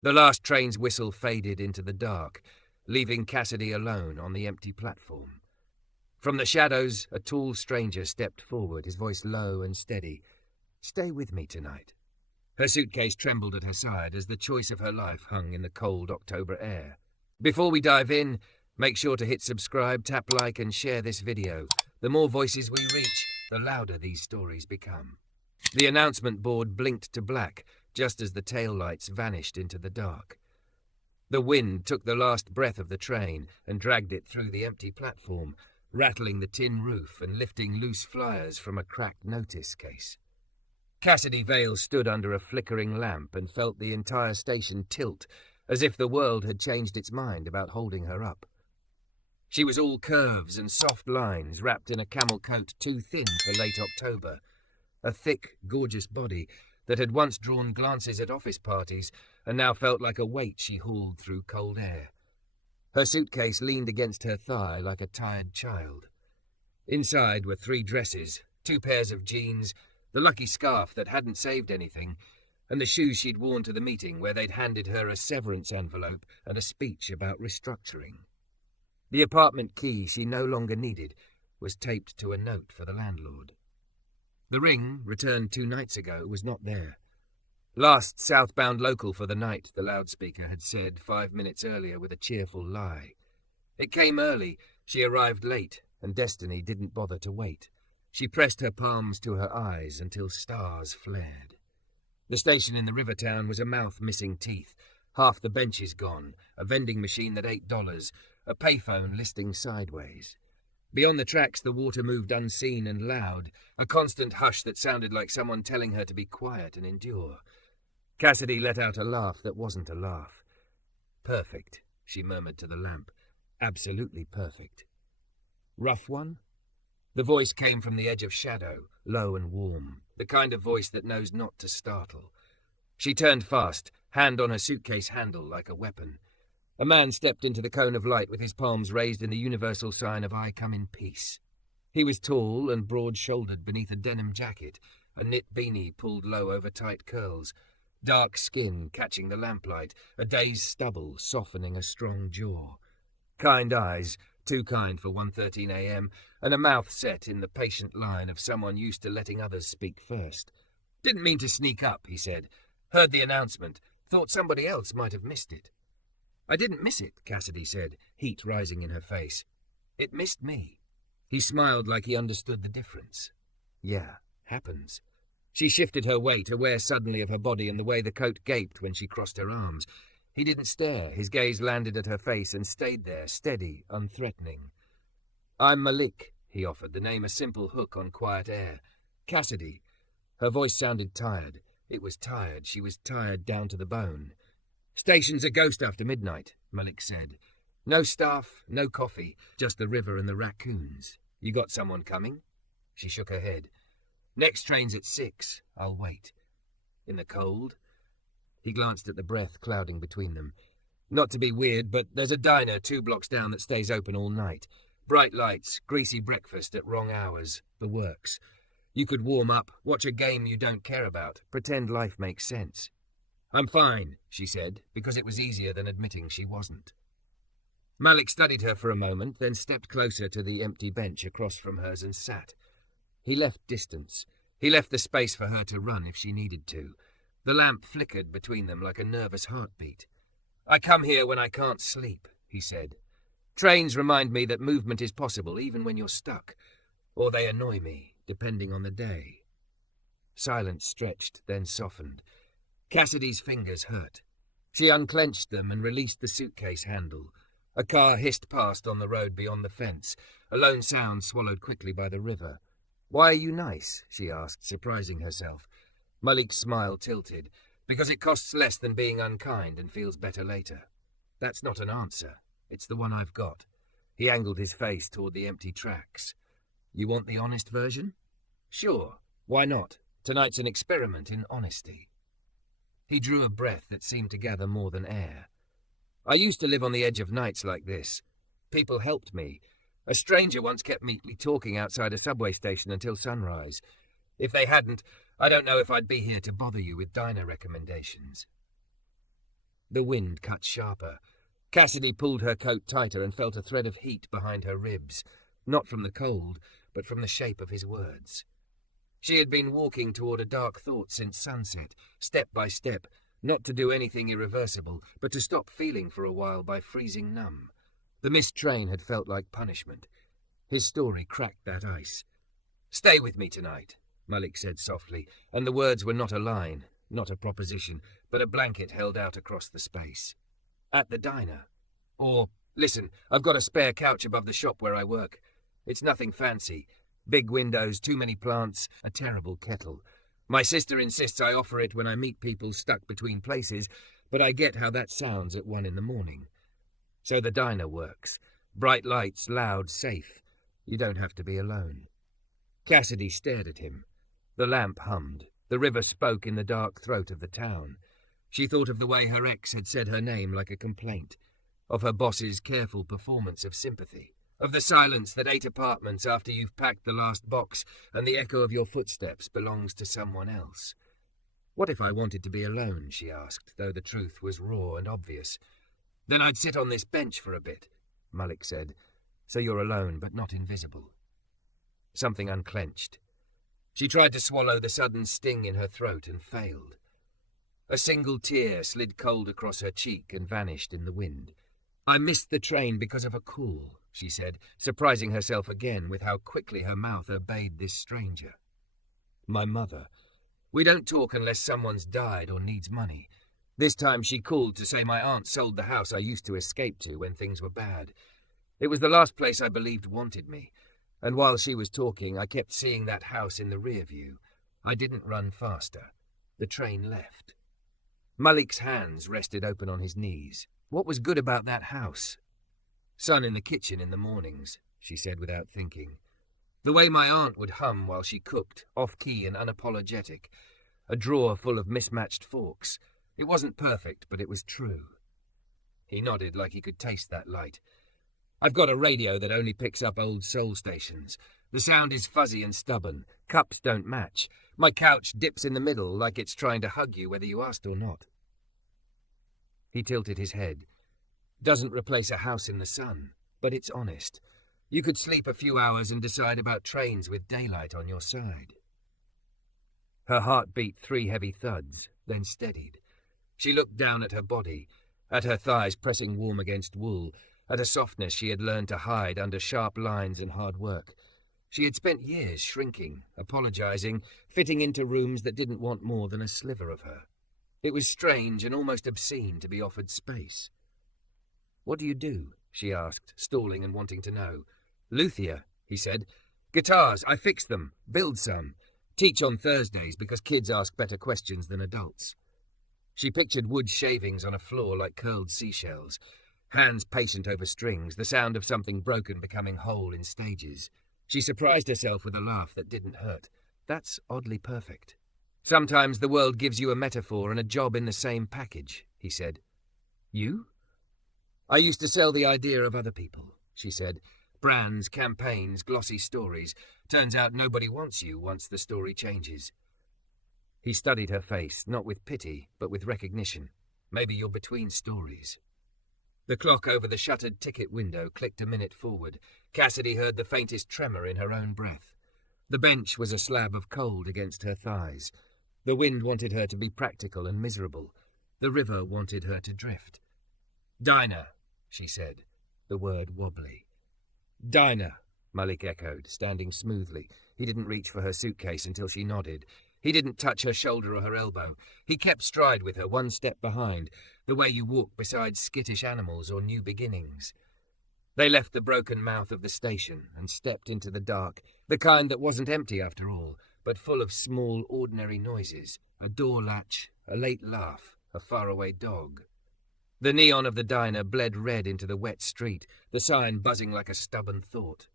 The last train's whistle faded into the dark, leaving Cassidy alone on the empty platform. From the shadows, a tall stranger stepped forward, his voice low and steady. "Stay with me tonight." Her suitcase trembled at her side as the choice of her life hung in the cold October air. Before we dive in, make sure to hit subscribe, tap like, and share this video. The more voices we reach, the louder these stories become. The announcement board blinked to black just as the taillights vanished into the dark. The wind took the last breath of the train and dragged it through the empty platform, rattling the tin roof and lifting loose flyers from a cracked notice case. Cassidy Vale stood under a flickering lamp and felt the entire station tilt, as if the world had changed its mind about holding her up. She was all curves and soft lines, wrapped in a camel coat too thin for late October. A thick, gorgeous body that had once drawn glances at office parties and now felt like a weight she hauled through cold air. Her suitcase leaned against her thigh like a tired child. Inside were 3 dresses, 2 pairs of jeans, the lucky scarf that hadn't saved anything, and the shoes she'd worn to the meeting where they'd handed her a severance envelope and a speech about restructuring. The apartment key she no longer needed was taped to a note for the landlord. The ring, returned 2 nights ago, was not there. Last southbound local for the night, the loudspeaker had said 5 minutes earlier with a cheerful lie. It came early, she arrived late, and destiny didn't bother to wait. She pressed her palms to her eyes until stars flared. The station in the river town was a mouth missing teeth, half the benches gone, a vending machine that ate dollars, a payphone listing sideways. Beyond the tracks the water moved unseen and loud, a constant hush that sounded like someone telling her to be quiet and endure. Cassidy let out a laugh that wasn't a laugh. "Perfect," she murmured to the lamp. "Absolutely perfect." "Rough one?" The voice came from the edge of shadow, low and warm, the kind of voice that knows not to startle. She turned fast, hand on her suitcase handle like a weapon. A man stepped into the cone of light with his palms raised in the universal sign of "I come in peace." He was tall and broad-shouldered beneath a denim jacket, a knit beanie pulled low over tight curls, dark skin catching the lamplight, a day's stubble softening a strong jaw. Kind eyes, too kind for 1:13 a.m., and a mouth set in the patient line of someone used to letting others speak first. "Didn't mean to sneak up," he said. "Heard the announcement. Thought somebody else might have missed it." "I didn't miss it," Cassidy said, heat rising in her face. "It missed me." He smiled like he understood the difference. "Yeah, happens." She shifted her weight, aware suddenly of her body and the way the coat gaped when she crossed her arms. He didn't stare. His gaze landed at her face and stayed there, steady, unthreatening. "I'm Malik," he offered, the name a simple hook on quiet air. "Cassidy." Her voice sounded tired. It was tired. She was tired down to the bone. "Station's a ghost after midnight," Malik said. "No staff, no coffee, just the river and the raccoons. You got someone coming?" She shook her head. "Next train's at 6. I'll wait." "In the cold?" He glanced at the breath clouding between them. "Not to be weird, but there's a diner 2 blocks down that stays open all night. Bright lights, greasy breakfast at wrong hours, the works. You could warm up, watch a game you don't care about, pretend life makes sense." "I'm fine," she said, because it was easier than admitting she wasn't. Malik studied her for a moment, then stepped closer to the empty bench across from hers and sat. He left distance. He left the space for her to run if she needed to. The lamp flickered between them like a nervous heartbeat. "I come here when I can't sleep," he said. "Trains remind me that movement is possible even when you're stuck. Or they annoy me, depending on the day." Silence stretched, then softened. Cassidy's fingers hurt. She unclenched them and released the suitcase handle. A car hissed past on the road beyond the fence, a lone sound swallowed quickly by the river. "Why are you nice?" she asked, surprising herself. Malik's smile tilted. "Because it costs less than being unkind and feels better later." "That's not an answer. It's the one I've got." He angled his face toward the empty tracks. "You want the honest version?" "Sure. Why not? Tonight's an experiment in honesty." He drew a breath that seemed to gather more than air. "I used to live on the edge of nights like this. People helped me. A stranger once kept me talking outside a subway station until sunrise. If they hadn't, I don't know if I'd be here to bother you with diner recommendations." The wind cut sharper. Cassidy pulled her coat tighter and felt a thread of heat behind her ribs, not from the cold, but from the shape of his words. She had been walking toward a dark thought since sunset, step by step, not to do anything irreversible, but to stop feeling for a while by freezing numb. The missed train had felt like punishment. His story cracked that ice. "Stay with me tonight," Malik said softly, and the words were not a line, not a proposition, but a blanket held out across the space. "At the diner. Or, listen, I've got a spare couch above the shop where I work. It's nothing fancy. Big windows, too many plants, a terrible kettle. My sister insists I offer it when I meet people stuck between places, but I get how that sounds at 1 a.m. So the diner works. Bright lights, loud, safe. You don't have to be alone." Cassidy stared at him. The lamp hummed. The river spoke in the dark throat of the town. She thought of the way her ex had said her name like a complaint, of her boss's careful performance of sympathy, of the silence that 8 apartments after you've packed the last box and the echo of your footsteps belongs to someone else. "What if I wanted to be alone?" she asked, though the truth was raw and obvious. "Then I'd sit on this bench for a bit," Malik said. "So you're alone, but not invisible." Something unclenched. She tried to swallow the sudden sting in her throat and failed. A single tear slid cold across her cheek and vanished in the wind. "I missed the train because of a call," she said, surprising herself again with how quickly her mouth obeyed this stranger. "My mother. We don't talk unless someone's died or needs money. This time she called to say my aunt sold the house I used to escape to when things were bad. It was the last place I believed wanted me, and while she was talking I kept seeing that house in the rear view. I didn't run faster. The train left." Malik's hands rested open on his knees. What was good about that house? "Sun in the kitchen in the mornings," she said without thinking. "The way my aunt would hum while she cooked, off-key and unapologetic. A drawer full of mismatched forks. It wasn't perfect, but it was true." He nodded like he could taste that light. "I've got a radio that only picks up old soul stations. The sound is fuzzy and stubborn. Cups don't match. My couch dips in the middle like it's trying to hug you whether you asked or not." He tilted his head. "Doesn't replace a house in the sun, but it's honest. You could sleep a few hours and decide about trains with daylight on your side." Her heart beat 3 heavy thuds, then steadied. She looked down at her body, at her thighs pressing warm against wool, at a softness she had learned to hide under sharp lines and hard work. She had spent years shrinking, apologizing, fitting into rooms that didn't want more than a sliver of her. It was strange and almost obscene to be offered space. "What do you do?" she asked, stalling and wanting to know. "Luthier," he said. "Guitars, I fix them, build some. Teach on Thursdays because kids ask better questions than adults." She pictured wood shavings on a floor like curled seashells, hands patient over strings, the sound of something broken becoming whole in stages. She surprised herself with a laugh that didn't hurt. "That's oddly perfect." "Sometimes the world gives you a metaphor and a job in the same package," he said. "You?" "I used to sell the idea of other people," she said. "Brands, campaigns, glossy stories. Turns out nobody wants you once the story changes." He studied her face, not with pity, but with recognition. "Maybe you're between stories." The clock over the shuttered ticket window clicked a minute forward. Cassidy heard the faintest tremor in her own breath. The bench was a slab of cold against her thighs. The wind wanted her to be practical and miserable. The river wanted her to drift. "Diner," she said, the word wobbly. "Diner," Malik echoed, standing smoothly. He didn't reach for her suitcase until she nodded. He didn't touch her shoulder or her elbow. He kept stride with her, 1 step behind, the way you walk beside skittish animals or new beginnings. They left the broken mouth of the station and stepped into the dark, the kind that wasn't empty after all, but full of small, ordinary noises, a door latch, a late laugh, a faraway dog. The neon of the diner bled red into the wet street, the sign buzzing like a stubborn thought.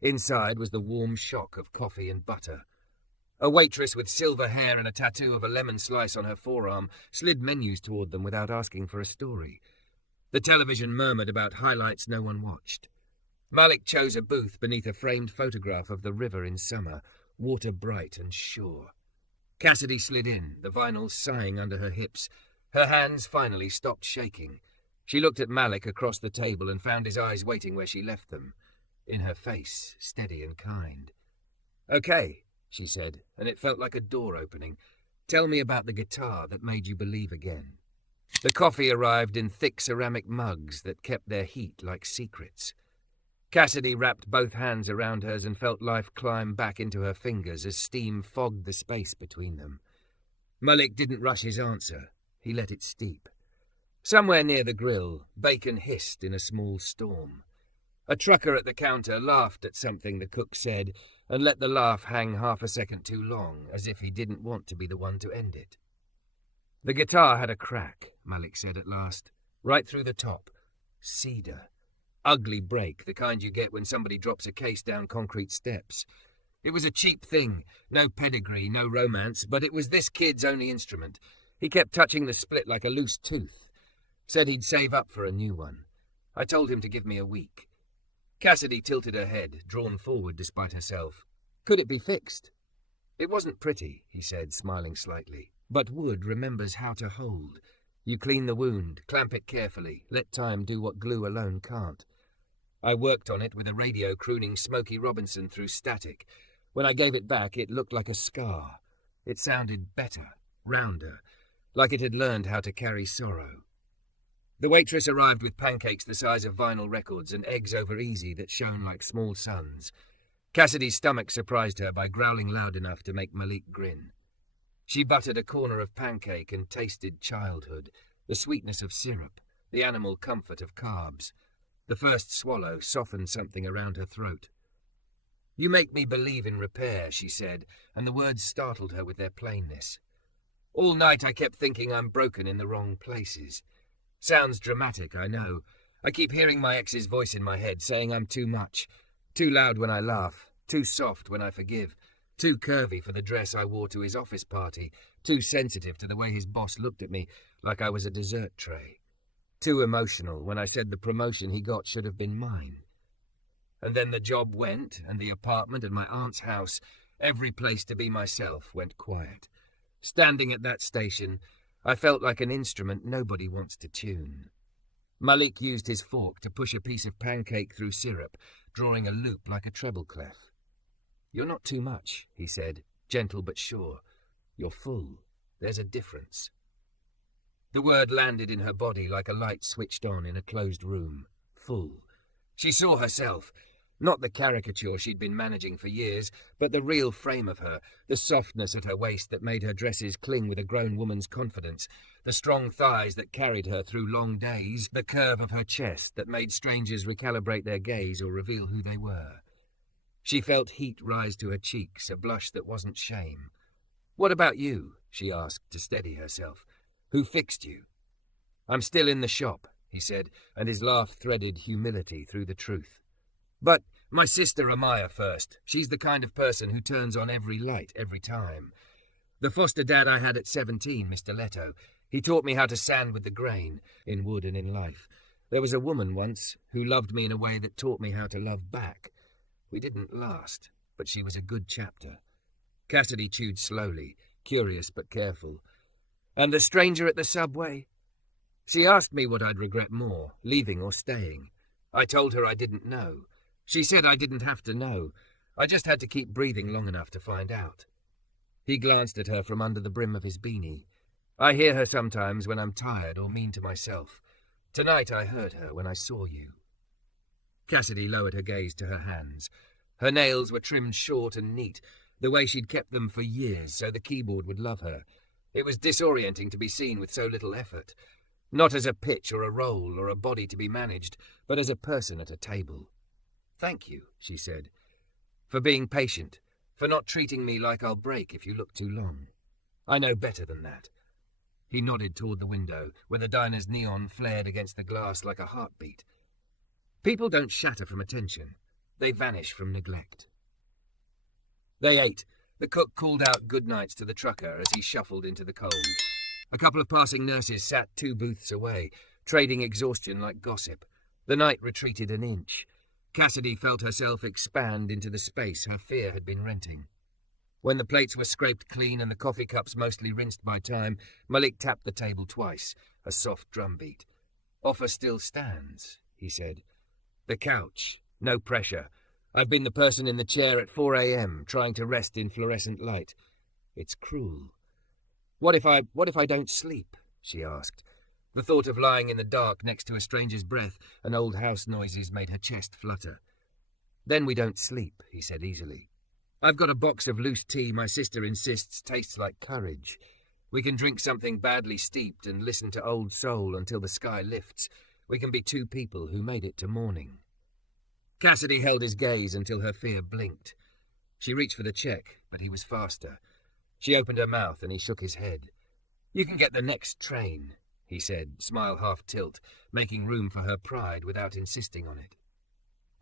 Inside was the warm shock of coffee and butter. A waitress with silver hair and a tattoo of a lemon slice on her forearm slid menus toward them without asking for a story. The television murmured about highlights no one watched. Malik chose a booth beneath a framed photograph of the river in summer, water bright and sure. Cassidy slid in, the vinyl sighing under her hips. Her hands finally stopped shaking. She looked at Malik across the table and found his eyes waiting where she left them, in her face, steady and kind. "Okay," she said, and it felt like a door opening. "Tell me about the guitar that made you believe again." The coffee arrived in thick ceramic mugs that kept their heat like secrets. Cassidy wrapped both hands around hers and felt life climb back into her fingers as steam fogged the space between them. Malik didn't rush his answer. He let it steep. Somewhere near the grill, bacon hissed in a small storm. A trucker at the counter laughed at something the cook said and let the laugh hang half a second too long, as if he didn't want to be the one to end it. "The guitar had a crack," Malik said at last, "right through the top. Cedar. Ugly break, the kind you get when somebody drops a case down concrete steps. It was a cheap thing, no pedigree, no romance, but it was this kid's only instrument. He kept touching the split like a loose tooth. Said he'd save up for a new one. I told him to give me a week." Cassidy tilted her head, drawn forward despite herself. "Could it be fixed?" "It wasn't pretty," he said, smiling slightly. "But wood remembers how to hold. You clean the wound, clamp it carefully, let time do what glue alone can't. I worked on it with a radio crooning Smokey Robinson through static. When I gave it back, it looked like a scar. It sounded better, rounder, like it had learned how to carry sorrow." The waitress arrived with pancakes the size of vinyl records and eggs over easy that shone like small suns. Cassidy's stomach surprised her by growling loud enough to make Malik grin. She buttered a corner of pancake and tasted childhood, the sweetness of syrup, the animal comfort of carbs. The first swallow softened something around her throat. "You make me believe in repair," she said, and the words startled her with their plainness. "All night I kept thinking I'm broken in the wrong places. Sounds dramatic, I know. I keep hearing my ex's voice in my head saying I'm too much. Too loud when I laugh, too soft when I forgive, too curvy for the dress I wore to his office party, too sensitive to the way his boss looked at me like I was a dessert tray. Too emotional when I said the promotion he got should have been mine. And then the job went, and the apartment and my aunt's house, every place to be myself, went quiet. Standing at that station, I felt like an instrument nobody wants to tune." Malik used his fork to push a piece of pancake through syrup, drawing a loop like a treble clef. "You're not too much," he said, gentle but sure. "You're full. There's a difference." The word landed in her body like a light switched on in a closed room. Full. She saw herself. Not the caricature she'd been managing for years, but the real frame of her, the softness at her waist that made her dresses cling with a grown woman's confidence, the strong thighs that carried her through long days, the curve of her chest that made strangers recalibrate their gaze or reveal who they were. She felt heat rise to her cheeks, a blush that wasn't shame. "What about you?" she asked to steady herself. "Who fixed you?" "I'm still in the shop," he said, and his laugh threaded humility through the truth. "But my sister Amaya first. She's the kind of person who turns on every light every time. The foster dad I had at 17, Mr. Leto, he taught me how to sand with the grain, in wood and in life. There was a woman once who loved me in a way that taught me how to love back. We didn't last, but she was a good chapter." Cassidy chewed slowly, curious but careful. "And the stranger at the subway?" "She asked me what I'd regret more, leaving or staying. I told her I didn't know. She said I didn't have to know. I just had to keep breathing long enough to find out." He glanced at her from under the brim of his beanie. "I hear her sometimes when I'm tired or mean to myself. Tonight I heard her when I saw you." Cassidy lowered her gaze to her hands. Her nails were trimmed short and neat, the way she'd kept them for years so the keyboard would love her. It was disorienting to be seen with so little effort. Not as a pitch or a roll or a body to be managed, but as a person at a table. "Thank you," she said, "for being patient, for not treating me like I'll break if you look too long. I know better than that." He nodded toward the window, where the diner's neon flared against the glass like a heartbeat. "People don't shatter from attention. They vanish from neglect." They ate. The cook called out good nights to the trucker as he shuffled into the cold. A couple of passing nurses sat 2 booths away, trading exhaustion like gossip. The night retreated an inch. Cassidy felt herself expand into the space her fear had been renting. When the plates were scraped clean and the coffee cups mostly rinsed by time, Malik tapped the table twice, a soft drumbeat. "Offer still stands," he said. "The couch. No pressure. I've been the person in the chair at 4 a.m. trying to rest in fluorescent light. It's cruel." What if I don't sleep?" she asked. The thought of lying in the dark next to a stranger's breath and old house noises made her chest flutter. "Then we don't sleep," he said easily. "I've got a box of loose tea my sister insists tastes like courage. We can drink something badly steeped and listen to Old Soul until the sky lifts. We can be two people who made it to morning." Cassidy held his gaze until her fear blinked. She reached for the check, but he was faster. She opened her mouth and he shook his head. "You can get the next train," he said, smile half tilt, making room for her pride without insisting on it.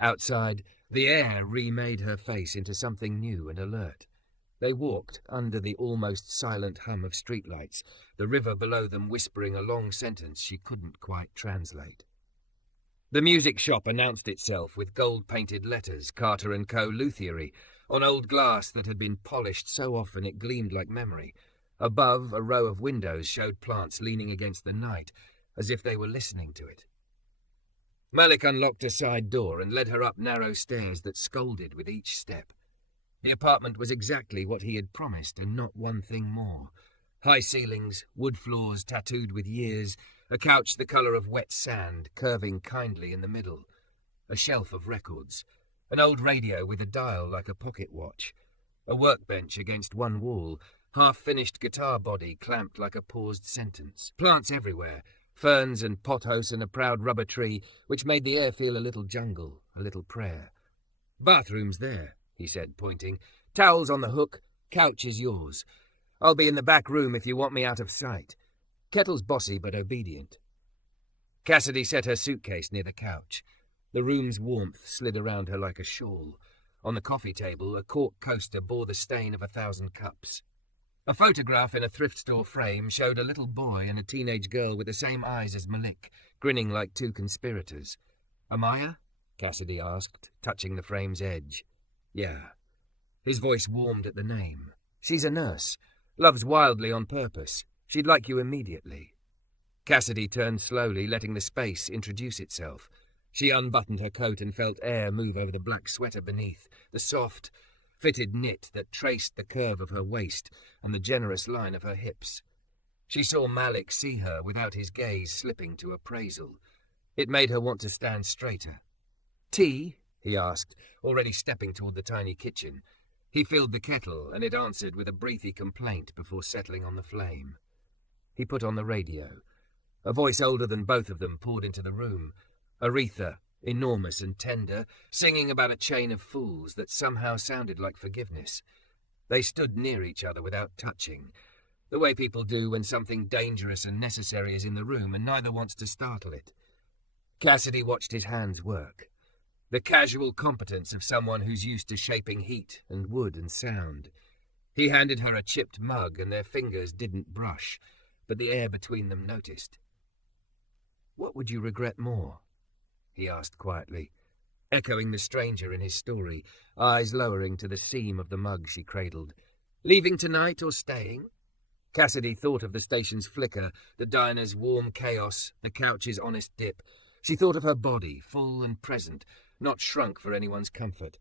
Outside, the air remade her face into something new and alert. They walked under the almost silent hum of streetlights, the river below them whispering a long sentence she couldn't quite translate. The music shop announced itself with gold-painted letters, Carter & Co. Luthiery, on old glass that had been polished so often it gleamed like memory. Above, a row of windows showed plants leaning against the night, as if they were listening to it. Malik unlocked a side door and led her up narrow stairs that scolded with each step. The apartment was exactly what he had promised, and not one thing more. High ceilings, wood floors tattooed with years, a couch the colour of wet sand curving kindly in the middle, a shelf of records, an old radio with a dial like a pocket watch, a workbench against one wall, half-finished guitar body clamped like a paused sentence, plants everywhere, ferns and pothos and a proud rubber tree, which made the air feel a little jungle, a little prayer. "Bathroom's there," he said, pointing. "Towels on the hook, couch is yours. I'll be in the back room if you want me out of sight. Kettle's bossy but obedient." Cassidy set her suitcase near the couch. The room's warmth slid around her like a shawl. On the coffee table, a cork coaster bore the stain of 1,000 cups. A photograph in a thrift store frame showed a little boy and a teenage girl with the same eyes as Malik, grinning like two conspirators. "Amaya?" Cassidy asked, touching the frame's edge. "Yeah." His voice warmed at the name. "She's a nurse. Loves wildly on purpose. She'd like you immediately." Cassidy turned slowly, letting the space introduce itself. She unbuttoned her coat and felt air move over the black sweater beneath, the soft, fitted knit that traced the curve of her waist and the generous line of her hips. She saw Malik see her without his gaze slipping to appraisal. It made her want to stand straighter. "Tea?" he asked, already stepping toward the tiny kitchen. He filled the kettle, and it answered with a breathy complaint before settling on the flame. He put on the radio. A voice older than both of them poured into the room. Aretha, enormous and tender, singing about a chain of fools that somehow sounded like forgiveness. They stood near each other without touching, the way people do when something dangerous and necessary is in the room and neither wants to startle it. Cassidy watched his hands work. The casual competence of someone who's used to shaping heat and wood and sound. He handed her a chipped mug and their fingers didn't brush, but the air between them noticed. "What would you regret more?" he asked quietly, echoing the stranger in his story, eyes lowering to the seam of the mug she cradled. "Leaving tonight or staying?" Cassidy thought of the station's flicker, the diner's warm chaos, the couch's honest dip. She thought of her body, full and present, not shrunk for anyone's comfort.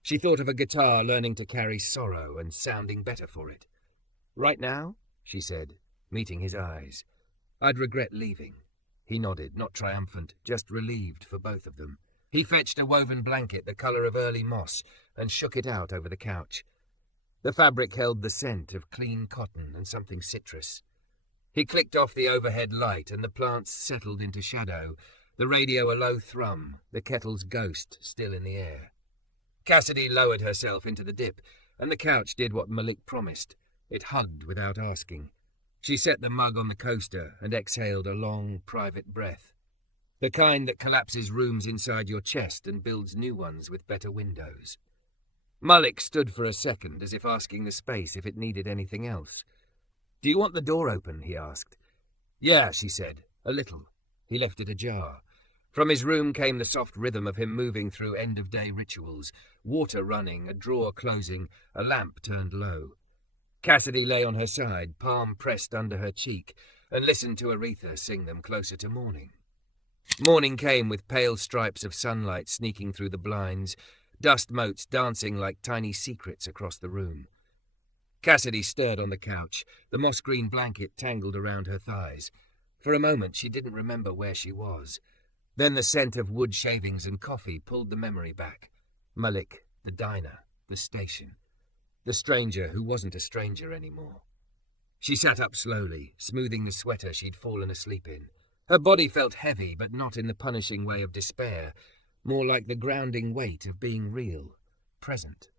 She thought of a guitar learning to carry sorrow and sounding better for it. "Right now?" she said, meeting his eyes. "I'd regret leaving." He nodded, not triumphant, just relieved for both of them. He fetched a woven blanket the colour of early moss and shook it out over the couch. The fabric held the scent of clean cotton and something citrus. He clicked off the overhead light and the plants settled into shadow, the radio a low thrum, the kettle's ghost still in the air. Cassidy lowered herself into the dip, and the couch did what Malik promised. It hugged without asking. She set the mug on the coaster and exhaled a long, private breath. The kind that collapses rooms inside your chest and builds new ones with better windows. Malik stood for a second, as if asking the space if it needed anything else. "Do you want the door open?" he asked. "Yeah," she said, "a little." He left it ajar. From his room came the soft rhythm of him moving through end-of-day rituals, water running, a drawer closing, a lamp turned low. Cassidy lay on her side, palm pressed under her cheek, and listened to Aretha sing them closer to morning. Morning came with pale stripes of sunlight sneaking through the blinds, dust motes dancing like tiny secrets across the room. Cassidy stirred on the couch, the moss-green blanket tangled around her thighs. For a moment she didn't remember where she was. Then the scent of wood shavings and coffee pulled the memory back. Malik, the diner, the station. The stranger who wasn't a stranger anymore. She sat up slowly, smoothing the sweater she'd fallen asleep in. Her body felt heavy, but not in the punishing way of despair, more like the grounding weight of being real, present.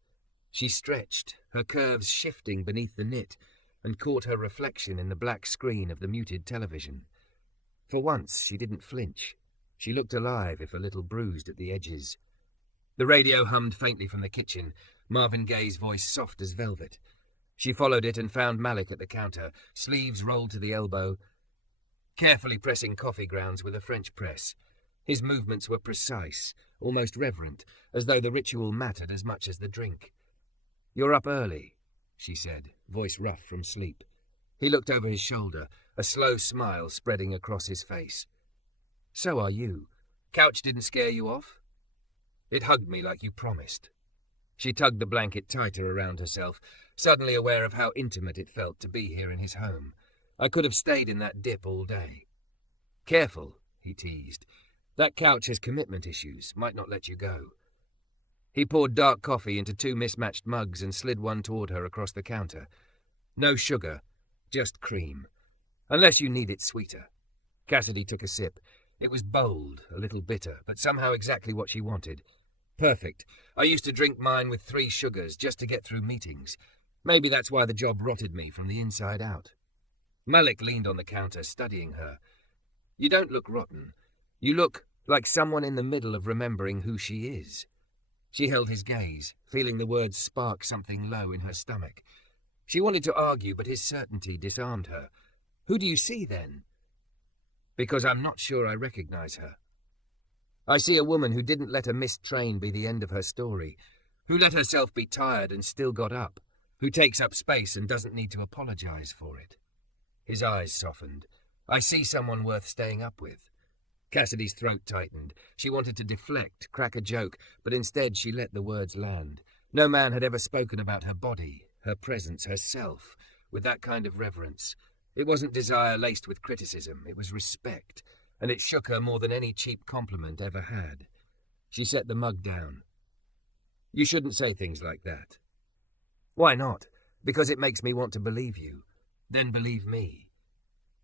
She stretched, her curves shifting beneath the knit, and caught her reflection in the black screen of the muted television. For once, she didn't flinch. She looked alive, if a little bruised at the edges. The radio hummed faintly from the kitchen, Marvin Gaye's voice soft as velvet. She followed it and found Malik at the counter, sleeves rolled to the elbow, carefully pressing coffee grounds with a French press. His movements were precise, almost reverent, as though the ritual mattered as much as the drink. "You're up early," she said, voice rough from sleep. He looked over his shoulder, a slow smile spreading across his face. "So are you. Couch didn't scare you off?" "It hugged me like you promised." She tugged the blanket tighter around herself, suddenly aware of how intimate it felt to be here in his home. "I could have stayed in that dip all day." "Careful," he teased. "That couch has commitment issues, might not let you go." He poured dark coffee into 2 mismatched mugs and slid one toward her across the counter. "No sugar, just cream. Unless you need it sweeter." Cassidy took a sip. It was bold, a little bitter, but somehow exactly what she wanted. "Perfect. I used to drink mine with 3 sugars just to get through meetings. Maybe that's why the job rotted me from the inside out." Malik leaned on the counter, studying her. "You don't look rotten. You look like someone in the middle of remembering who she is." She held his gaze, feeling the words spark something low in her stomach. She wanted to argue, but his certainty disarmed her. "Who do you see, then?" "Because I'm not sure I recognize her. I see a woman who didn't let a missed train be the end of her story, who let herself be tired and still got up, who takes up space and doesn't need to apologize for it." His eyes softened. "I see someone worth staying up with." Cassidy's throat tightened. She wanted to deflect, crack a joke, but instead she let the words land. No man had ever spoken about her body, her presence, herself, with that kind of reverence. It wasn't desire laced with criticism, it was respect, and it shook her more than any cheap compliment ever had. She set the mug down. "You shouldn't say things like that." "Why not?" "Because it makes me want to believe you. Then believe me."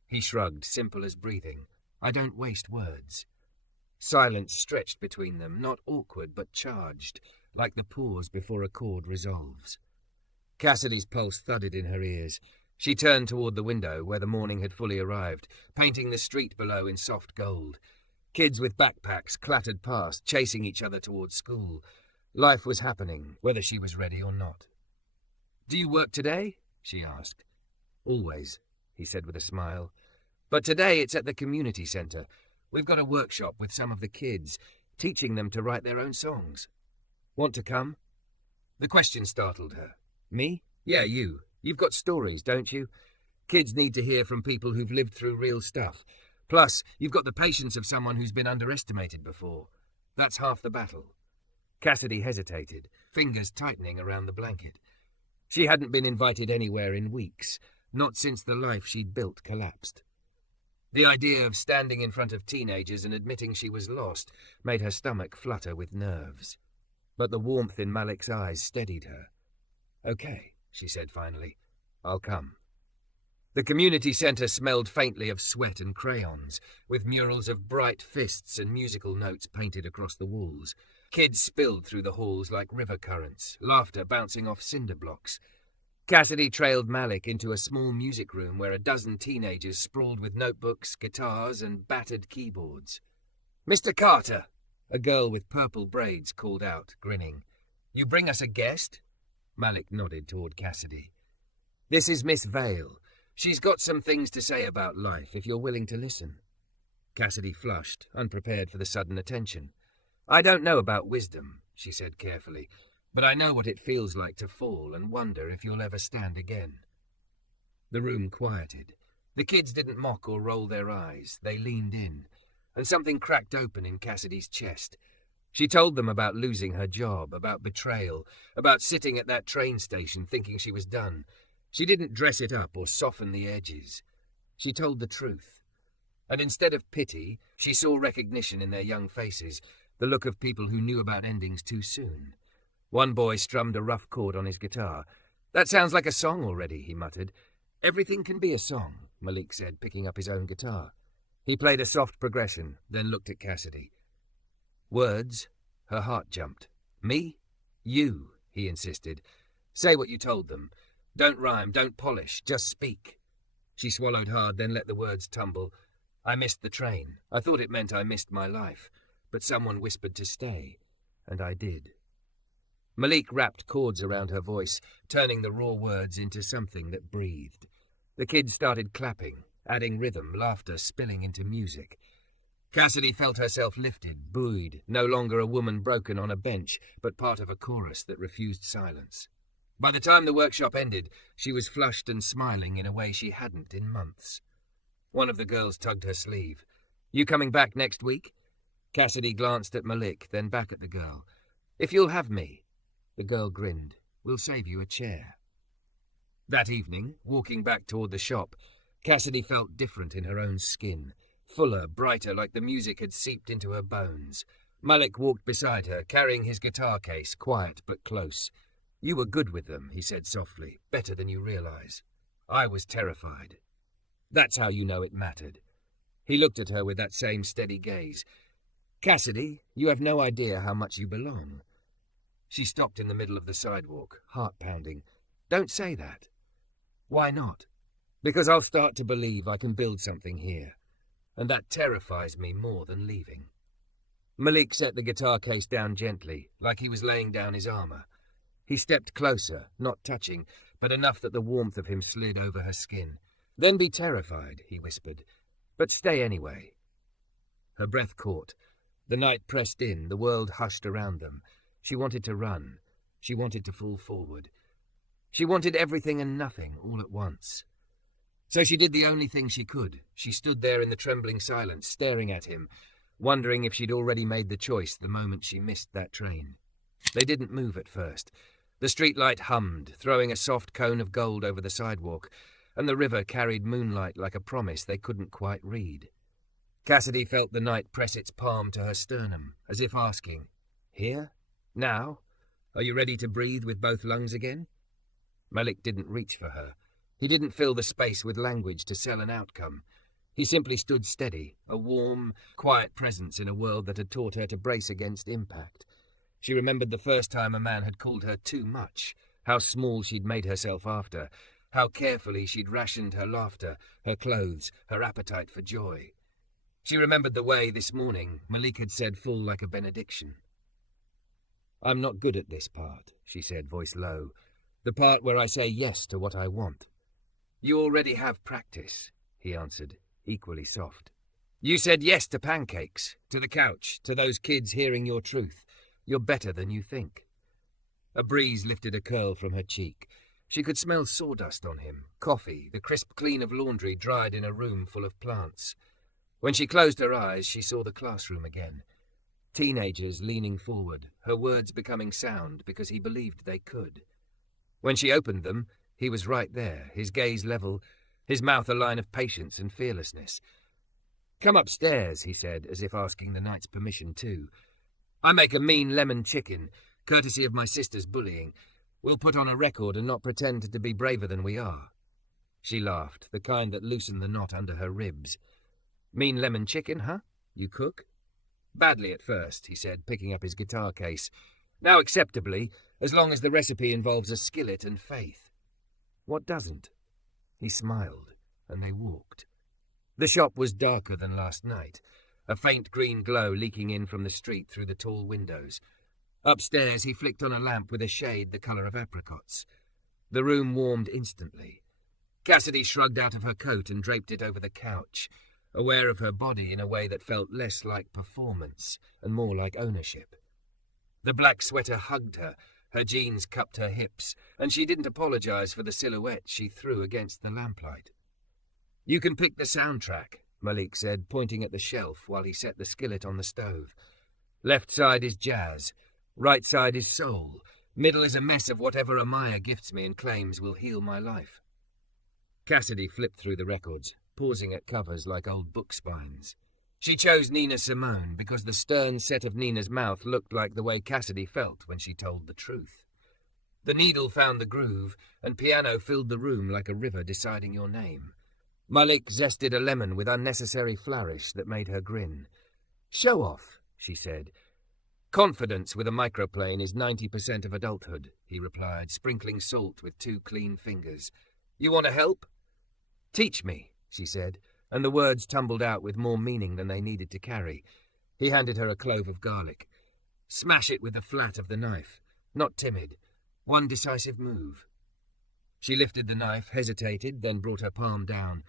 He shrugged, simple as breathing. "I don't waste words." Silence stretched between them, not awkward but charged, like the pause before a chord resolves. Cassidy's pulse thudded in her ears. She turned toward the window, where the morning had fully arrived, painting the street below in soft gold. Kids with backpacks clattered past, chasing each other toward school. Life was happening, whether she was ready or not. "Do you work today?" she asked. "Always," he said with a smile. "But today it's at the community center. We've got a workshop with some of the kids, teaching them to write their own songs. Want to come?" The question startled her. "Me? Yeah, you. You've got stories, don't you? Kids need to hear from people who've lived through real stuff. Plus, you've got the patience of someone who's been underestimated before. That's half the battle." Cassidy hesitated, fingers tightening around the blanket. She hadn't been invited anywhere in weeks, not since the life she'd built collapsed. The idea of standing in front of teenagers and admitting she was lost made her stomach flutter with nerves. But the warmth in Malik's eyes steadied her. "Okay," she said finally. "I'll come." The community center smelled faintly of sweat and crayons, with murals of bright fists and musical notes painted across the walls. Kids spilled through the halls like river currents, laughter bouncing off cinder blocks. Cassidy trailed Malik into a small music room where a dozen teenagers sprawled with notebooks, guitars, and battered keyboards. "Mr. Carter," a girl with purple braids called out, grinning. "You bring us a guest?" Malik nodded toward Cassidy. "This is Miss Vale. She's got some things to say about life, if you're willing to listen." Cassidy flushed, unprepared for the sudden attention. "I don't know about wisdom," she said carefully, "but I know what it feels like to fall and wonder if you'll ever stand again." The room quieted. The kids didn't mock or roll their eyes. They leaned in, and something cracked open in Cassidy's chest. She told them about losing her job, about betrayal, about sitting at that train station thinking she was done. She didn't dress it up or soften the edges. She told the truth. And instead of pity, she saw recognition in their young faces, the look of people who knew about endings too soon. One boy strummed a rough chord on his guitar. "That sounds like a song already," he muttered. "Everything can be a song," Malik said, picking up his own guitar. He played a soft progression, then looked at Cassidy. "Words?" Her heart jumped. "Me? You," he insisted. "Say what you told them. Don't rhyme, don't polish, just speak." She swallowed hard, then let the words tumble. "I missed the train. I thought it meant I missed my life. But someone whispered to stay, and I did." Malik wrapped chords around her voice, turning the raw words into something that breathed. The kids started clapping, adding rhythm, laughter spilling into music. Cassidy felt herself lifted, buoyed, no longer a woman broken on a bench, but part of a chorus that refused silence. By the time the workshop ended, she was flushed and smiling in a way she hadn't in months. One of the girls tugged her sleeve. "You coming back next week?" Cassidy glanced at Malik, then back at the girl. "If you'll have me." The girl grinned. "We'll save you a chair." That evening, walking back toward the shop, Cassidy felt different in her own skin. Fuller, brighter, like the music had seeped into her bones. Malik walked beside her, carrying his guitar case, quiet but close. "You were good with them," he said softly, "better than you realize. I was terrified. That's how you know it mattered." He looked at her with that same steady gaze. "Cassidy, you have no idea how much you belong." She stopped in the middle of the sidewalk, heart pounding. "Don't say that." "Why not?" "Because I'll start to believe I can build something here. And that terrifies me more than leaving." Malik set the guitar case down gently, like he was laying down his armor. He stepped closer, not touching, but enough that the warmth of him slid over her skin. "Then be terrified," he whispered, "but stay anyway." Her breath caught. The night pressed in, the world hushed around them. She wanted to run. She wanted to fall forward. She wanted everything and nothing all at once. So she did the only thing she could. She stood there in the trembling silence, staring at him, wondering if she'd already made the choice the moment she missed that train. They didn't move at first. The streetlight hummed, throwing a soft cone of gold over the sidewalk, and the river carried moonlight like a promise they couldn't quite read. Cassidy felt the night press its palm to her sternum, as if asking, "Here? Now? Are you ready to breathe with both lungs again?" Malik didn't reach for her. He didn't fill the space with language to sell an outcome. He simply stood steady, a warm, quiet presence in a world that had taught her to brace against impact. She remembered the first time a man had called her too much, how small she'd made herself after, how carefully she'd rationed her laughter, her clothes, her appetite for joy. She remembered the way, this morning, Malik had said full like a benediction. "I'm not good at this part," she said, voice low. "The part where I say yes to what I want." "You already have practice," he answered, equally soft. "You said yes to pancakes, to the couch, to those kids hearing your truth. You're better than you think." A breeze lifted a curl from her cheek. She could smell sawdust on him, coffee, the crisp clean of laundry dried in a room full of plants. When she closed her eyes, she saw the classroom again. Teenagers leaning forward, her words becoming sound because he believed they could. When she opened them, he was right there, his gaze level, his mouth a line of patience and fearlessness. "Come upstairs," he said, as if asking the knight's permission too. "I make a mean lemon chicken, courtesy of my sister's bullying. We'll put on a record and not pretend to be braver than we are." She laughed, the kind that loosened the knot under her ribs. "Mean lemon chicken, huh? You cook?" "Badly at first," he said, picking up his guitar case. "Now acceptably, as long as the recipe involves a skillet and faith." "What doesn't?" He smiled, and they walked. The shop was darker than last night, a faint green glow leaking in from the street through the tall windows. Upstairs he flicked on a lamp with a shade the colour of apricots. The room warmed instantly. Cassidy shrugged out of her coat and draped it over the couch. aware of her body in a way that felt less like performance and more like ownership. The black sweater hugged her jeans cupped her hips, and she didn't apologize for the silhouette she threw against the lamplight. "You can pick the soundtrack," Malik said, pointing at the shelf while he set the skillet on the stove. "Left side is jazz, right side is soul, middle is a mess of whatever Amaya gifts me and claims will heal my life." Cassidy flipped through the records, pausing at covers like old book spines. She chose Nina Simone because the stern set of Nina's mouth looked like the way Cassidy felt when she told the truth. The needle found the groove, and piano filled the room like a river deciding your name. Malik zested a lemon with unnecessary flourish that made her grin. "Show off," she said. "Confidence with a microplane is 90% of adulthood," he replied, sprinkling salt with 2 clean fingers. "You want to help?" "Teach me," she said, and the words tumbled out with more meaning than they needed to carry. He handed her a clove of garlic. "Smash it with the flat of the knife. Not timid. One decisive move." She lifted the knife, hesitated, then brought her palm down.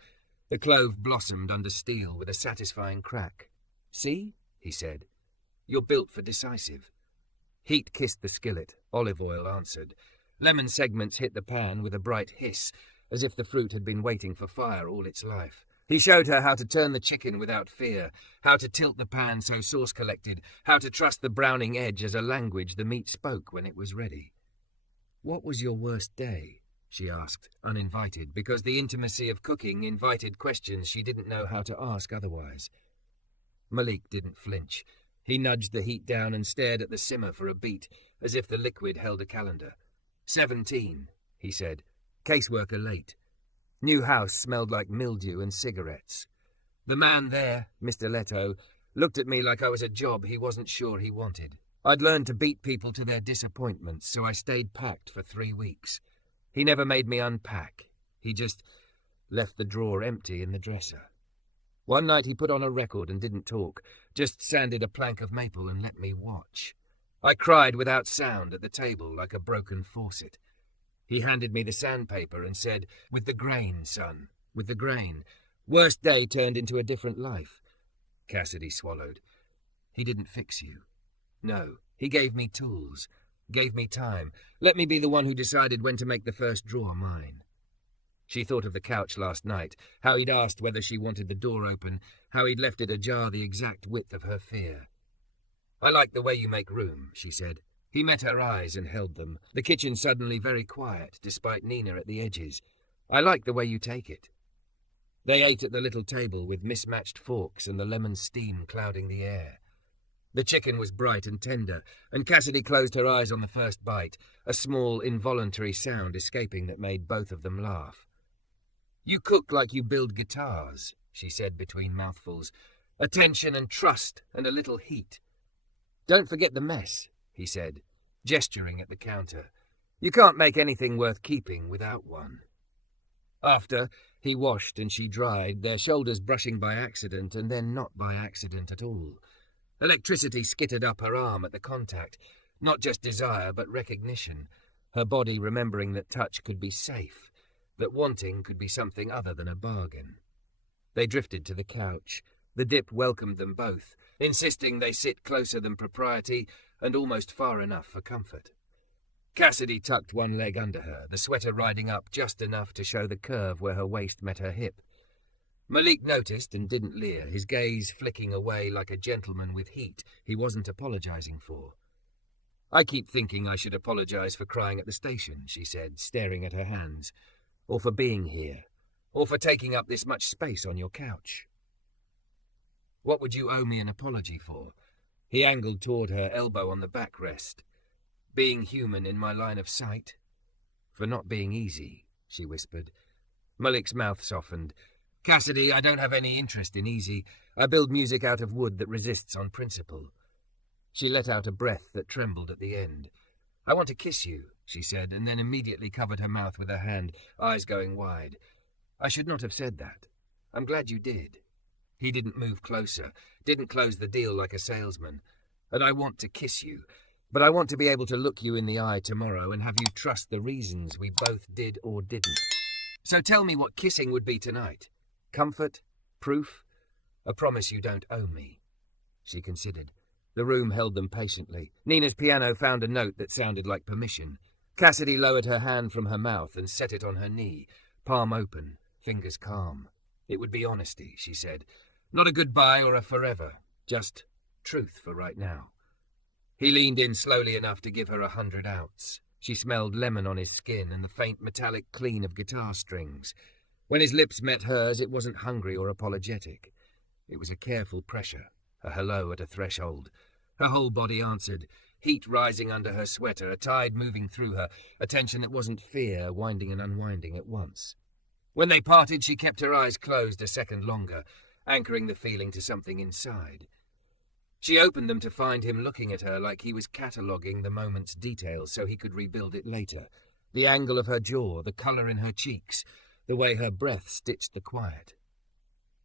The clove blossomed under steel with a satisfying crack. "See?" he said. "You're built for decisive." Heat kissed the skillet. Olive oil answered. Lemon segments hit the pan with a bright hiss, as if the fruit had been waiting for fire all its life. He showed her how to turn the chicken without fear, how to tilt the pan so sauce collected, how to trust the browning edge as a language the meat spoke when it was ready. "What was your worst day?" she asked, uninvited, because the intimacy of cooking invited questions she didn't know how to ask otherwise. Malik didn't flinch. He nudged the heat down and stared at the simmer for a beat, as if the liquid held a calendar. 17, he said. "Caseworker late. New house smelled like mildew and cigarettes. The man there, Mr. Leto, looked at me like I was a job he wasn't sure he wanted. I'd learned to beat people to their disappointments, so I stayed packed for 3 weeks. He never made me unpack. He just left the drawer empty in the dresser. One night he put on a record and didn't talk, just sanded a plank of maple and let me watch. I cried without sound at the table like a broken faucet. He handed me the sandpaper and said, 'With the grain, son, with the grain. Worst day turned into a different life.'" Cassidy swallowed. "He didn't fix you. No, he gave me tools, gave me time, let me be the one who decided when to make the first drawer mine." She thought of the couch last night, how he'd asked whether she wanted the door open, how he'd left it ajar the exact width of her fear. "I like the way you make room," she said. He met her eyes and held them, the kitchen suddenly very quiet, despite Nina at the edges. "I like the way you take it." They ate at the little table with mismatched forks and the lemon steam clouding the air. The chicken was bright and tender, and Cassidy closed her eyes on the first bite, a small, involuntary sound escaping that made both of them laugh. "You cook like you build guitars," she said between mouthfuls. "Attention and trust and a little heat." "Don't forget the mess," he said, gesturing at the counter. "You can't make anything worth keeping without one." After, he washed and she dried, their shoulders brushing by accident and then not by accident at all. Electricity skittered up her arm at the contact, not just desire but recognition, her body remembering that touch could be safe, that wanting could be something other than a bargain. They drifted to the couch. The dip welcomed them both, insisting they sit closer than propriety and almost far enough for comfort. Cassidy tucked one leg under her, the sweater riding up just enough to show the curve where her waist met her hip. Malik noticed and didn't leer, his gaze flicking away like a gentleman with heat he wasn't apologizing for. "I keep thinking I should apologize for crying at the station," she said, staring at her hands, "or for being here, or for taking up this much space on your couch." "What would you owe me an apology for?" He angled toward her, elbow on the backrest. "Being human in my line of sight?" "For not being easy," she whispered. Malik's mouth softened. "Cassidy, I don't have any interest in easy. I build music out of wood that resists on principle." She let out a breath that trembled at the end. "I want to kiss you," she said, and then immediately covered her mouth with her hand, eyes going wide. "I should not have said that. I'm glad you did." He didn't move closer, didn't close the deal like a salesman. "And I want to kiss you, but I want to be able to look you in the eye tomorrow and have you trust the reasons we both did or didn't. So tell me what kissing would be tonight. Comfort? Proof? A promise you don't owe me. She considered. The room held them patiently. Nina's piano found a note that sounded like permission. Cassidy lowered her hand from her mouth and set it on her knee, palm open, fingers calm. It would be honesty, she said. Not a goodbye or a forever, just truth for right now. He leaned in slowly enough to give her 100 outs. She smelled lemon on his skin and the faint metallic clean of guitar strings. When his lips met hers, it wasn't hungry or apologetic. It was a careful pressure, a hello at a threshold. Her whole body answered, heat rising under her sweater, a tide moving through her, a tension that wasn't fear, winding and unwinding at once. When they parted, she kept her eyes closed a second longer, anchoring the feeling to something inside. She opened them to find him looking at her like he was cataloguing the moment's details so he could rebuild it later. The angle of her jaw, the colour in her cheeks, the way her breath stitched the quiet.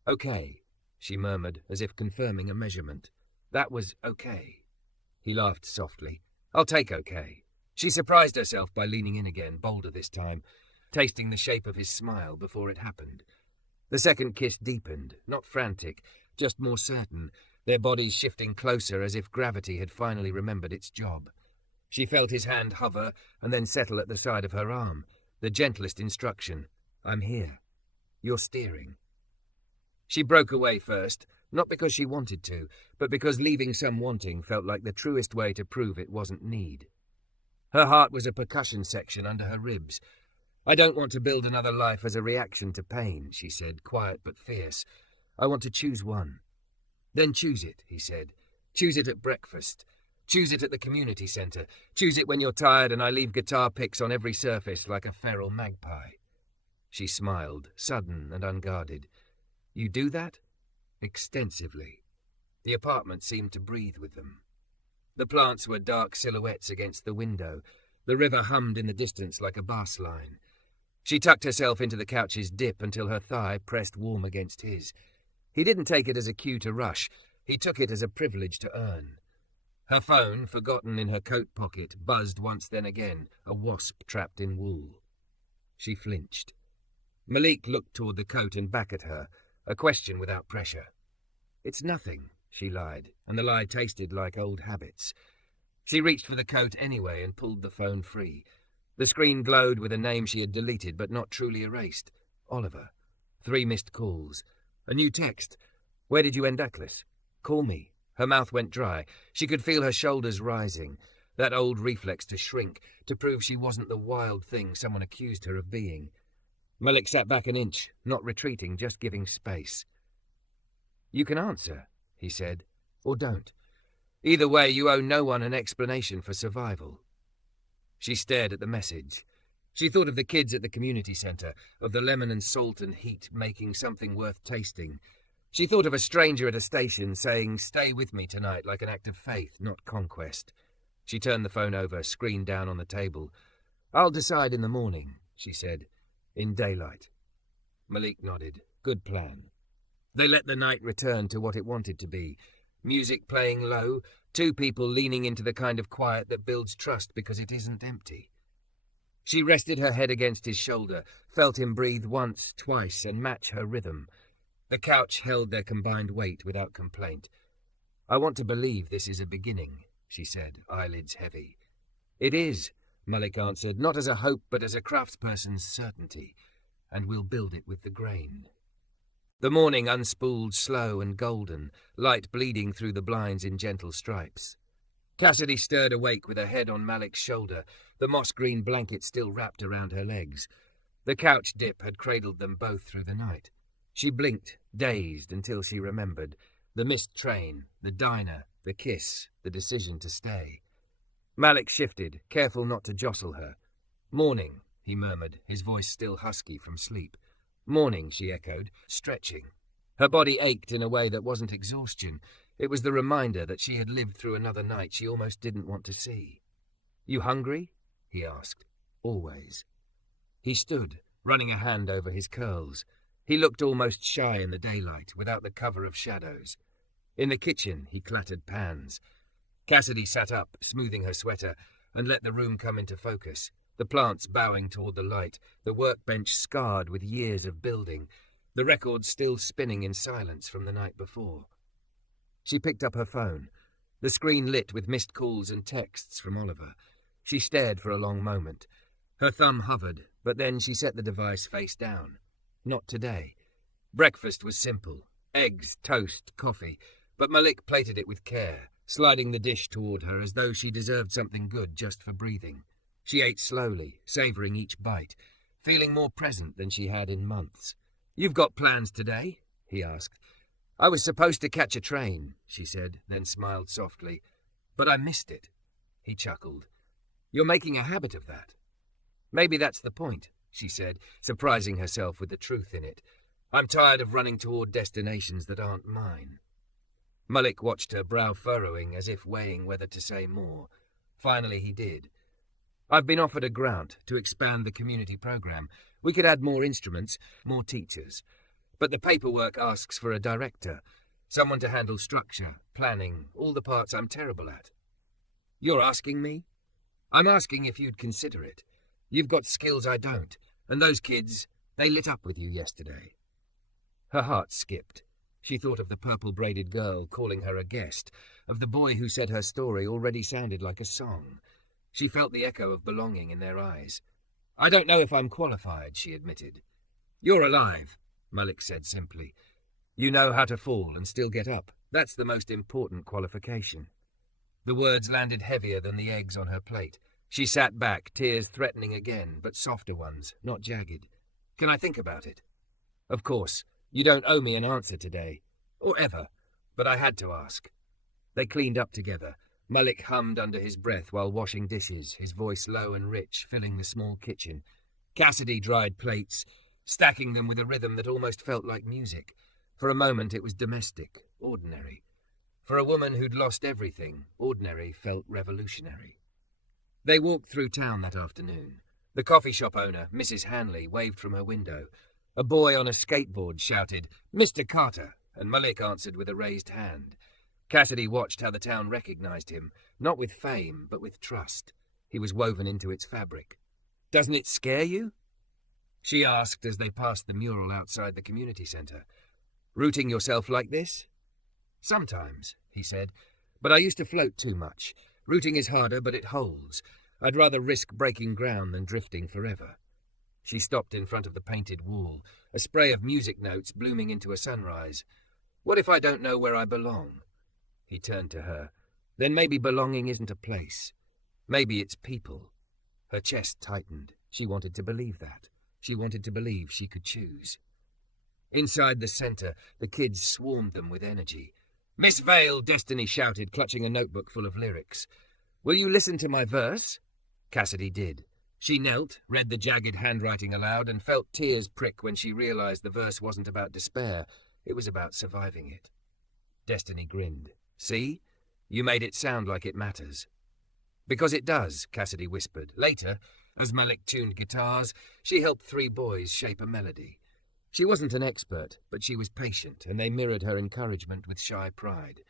Okay, she murmured, as if confirming a measurement. That was okay. He laughed softly. I'll take okay. She surprised herself by leaning in again, bolder this time, tasting the shape of his smile before it happened. The second kiss deepened, not frantic, just more certain, their bodies shifting closer as if gravity had finally remembered its job. She felt his hand hover and then settle at the side of her arm, the gentlest instruction. I'm here. You're steering. She broke away first, not because she wanted to, but because leaving some wanting felt like the truest way to prove it wasn't need. Her heart was a percussion section under her ribs. I don't want to build another life as a reaction to pain, she said, quiet but fierce. I want to choose one. Then choose it, he said. Choose it at breakfast. Choose it at the community centre. Choose it when you're tired and I leave guitar picks on every surface like a feral magpie. She smiled, sudden and unguarded. You do that? Extensively. The apartment seemed to breathe with them. The plants were dark silhouettes against the window. The river hummed in the distance like a bass line. She tucked herself into the couch's dip until her thigh pressed warm against his. He didn't take it as a cue to rush. He took it as a privilege to earn. Her phone, forgotten in her coat pocket, buzzed once then again, a wasp trapped in wool. She flinched. Malik looked toward the coat and back at her, a question without pressure. It's nothing, she lied, and the lie tasted like old habits. She reached for the coat anyway and pulled the phone free. The screen glowed with a name she had deleted but not truly erased. Oliver. 3 missed calls. A new text. Where did you end Douglas? Call me. Her mouth went dry. She could feel her shoulders rising, that old reflex to shrink, to prove she wasn't the wild thing someone accused her of being. Malik sat back an inch, not retreating, just giving space. You can answer, he said, or don't. Either way, you owe no one an explanation for survival. She stared at the message. She thought of the kids at the community centre, of the lemon and salt and heat making something worth tasting. She thought of a stranger at a station saying, stay with me tonight, like an act of faith, not conquest. She turned the phone over, screen down on the table. I'll decide in the morning, she said, in daylight. Malik nodded. Good plan. They let the night return to what it wanted to be. Music playing low, 2 people leaning into the kind of quiet that builds trust because it isn't empty. She rested her head against his shoulder, felt him breathe once, twice, and match her rhythm. The couch held their combined weight without complaint. I want to believe this is a beginning, she said, eyelids heavy. It is, Malik answered, not as a hope but as a craftsperson's certainty, and we'll build it with the grain. The morning unspooled slow and golden, light bleeding through the blinds in gentle stripes. Cassidy stirred awake with her head on Malik's shoulder, the moss-green blanket still wrapped around her legs. The couch dip had cradled them both through the night. She blinked, dazed, until she remembered. The missed train, the diner, the kiss, the decision to stay. Malik shifted, careful not to jostle her. Morning, he murmured, his voice still husky from sleep. Morning, she echoed, stretching. Her body ached in a way that wasn't exhaustion. It was the reminder that she had lived through another night she almost didn't want to see. You hungry? He asked. Always. He stood, running a hand over his curls. He looked almost shy in the daylight, without the cover of shadows. In the kitchen, he clattered pans. Cassidy sat up, smoothing her sweater, and let the room come into focus. The plants bowing toward the light, the workbench scarred with years of building. the record still spinning in silence from the night before. She picked up her phone, the screen lit with missed calls and texts from Oliver. She stared for a long moment. Her thumb hovered, but then she set the device face down. Not today. Breakfast was simple. Eggs, toast, coffee, but Malik plated it with care, sliding the dish toward her as though she deserved something good just for breathing. She ate slowly, savoring each bite, feeling more present than she had in months. "You've got plans today?" he asked. "I was supposed to catch a train," she said, then smiled softly. "But I missed it." He chuckled. "You're making a habit of that." "Maybe that's the point," she said, surprising herself with the truth in it. "I'm tired of running toward destinations that aren't mine." Malik watched her, brow furrowing as if weighing whether to say more. Finally he did. "I've been offered a grant to expand the community program. We could add more instruments, more teachers. But the paperwork asks for a director, someone to handle structure, planning, all the parts I'm terrible at." "You're asking me?" "I'm asking if you'd consider it. You've got skills I don't, and those kids, they lit up with you yesterday." Her heart skipped. She thought of the purple-braided girl calling her a guest, of the boy who said her story already sounded like a song. She felt the echo of belonging in their eyes. "I don't know if I'm qualified," she admitted. "You're alive," Malik said simply. "You know how to fall and still get up. That's the most important qualification." The words landed heavier than the eggs on her plate. She sat back, tears threatening again, but softer ones, not jagged. "Can I think about it?" "Of course. You don't owe me an answer today. Or ever. But I had to ask." They cleaned up together. Malik hummed under his breath while washing dishes, his voice low and rich, filling the small kitchen. Cassidy dried plates, stacking them with a rhythm that almost felt like music. For a moment it was domestic, ordinary. For a woman who'd lost everything, ordinary felt revolutionary. They walked through town that afternoon. The coffee shop owner, Mrs. Hanley, waved from her window. A boy on a skateboard shouted, "Mr. Carter," and Malik answered with a raised hand. Cassidy watched how the town recognized him, not with fame, but with trust. He was woven into its fabric. "Doesn't it scare you?" she asked as they passed the mural outside the community center. "Rooting yourself like this?" "Sometimes," he said, "but I used to float too much. Rooting is harder, but it holds. I'd rather risk breaking ground than drifting forever." She stopped in front of the painted wall, a spray of music notes blooming into a sunrise. "What if I don't know where I belong?" He turned to her. "Then maybe belonging isn't a place. Maybe it's people." Her chest tightened. She wanted to believe that. She wanted to believe she could choose. Inside the center, the kids swarmed them with energy. "Miss Vale," Destiny shouted, clutching a notebook full of lyrics. "Will you listen to my verse?" Cassidy did. She knelt, read the jagged handwriting aloud, and felt tears prick when she realized the verse wasn't about despair. It was about surviving it. Destiny grinned. "See? You made it sound like it matters." "Because it does," Cassidy whispered. Later, as Malik tuned guitars, she helped 3 boys shape a melody. She wasn't an expert, but she was patient, and they mirrored her encouragement with shy pride.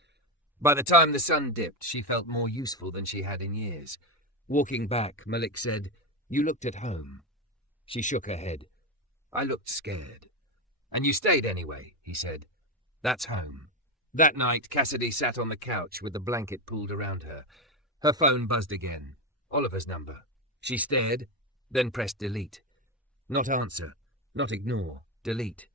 By the time the sun dipped, she felt more useful than she had in years. Walking back, Malik said, "You looked at home." She shook her head. "I looked scared." "And you stayed anyway," he said. "That's home." That night, Cassidy sat on the couch with the blanket pulled around her. Her phone buzzed again. Oliver's number. She stared, then pressed delete. Not answer, not ignore, delete.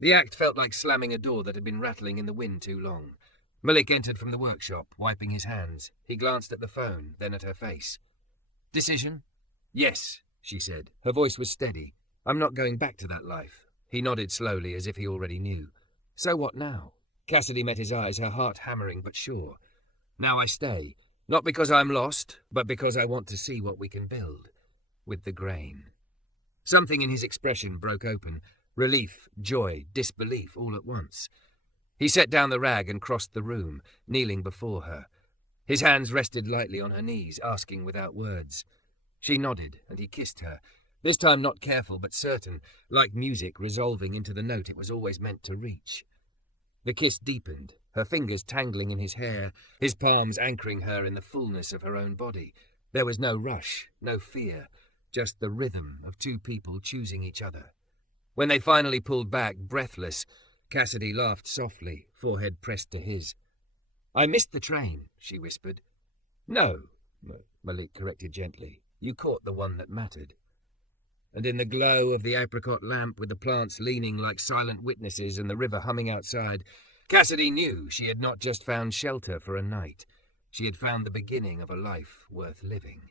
The act felt like slamming a door that had been rattling in the wind too long. Malik entered from the workshop, wiping his hands. He glanced at the phone, then at her face. "Decision?" "Yes," she said. Her voice was steady. "I'm not going back to that life." He nodded slowly, as if he already knew. "So what now?" Cassidy met his eyes, her heart hammering but sure. "Now I stay. Not because I'm lost, but because I want to see what we can build. With the grain." Something in his expression broke open. Relief, joy, disbelief, all at once. He set down the rag and crossed the room, kneeling before her. His hands rested lightly on her knees, asking without words. She nodded, and he kissed her, this time not careful but certain, like music resolving into the note it was always meant to reach. The kiss deepened, her fingers tangling in his hair, his palms anchoring her in the fullness of her own body. There was no rush, no fear, just the rhythm of 2 people choosing each other. When they finally pulled back, breathless, Cassidy laughed softly, forehead pressed to his. "I missed the train," she whispered. "No," Malik corrected gently. "You caught the one that mattered." And in the glow of the apricot lamp, with the plants leaning like silent witnesses and the river humming outside, Cassidy knew she had not just found shelter for a night. She had found the beginning of a life worth living.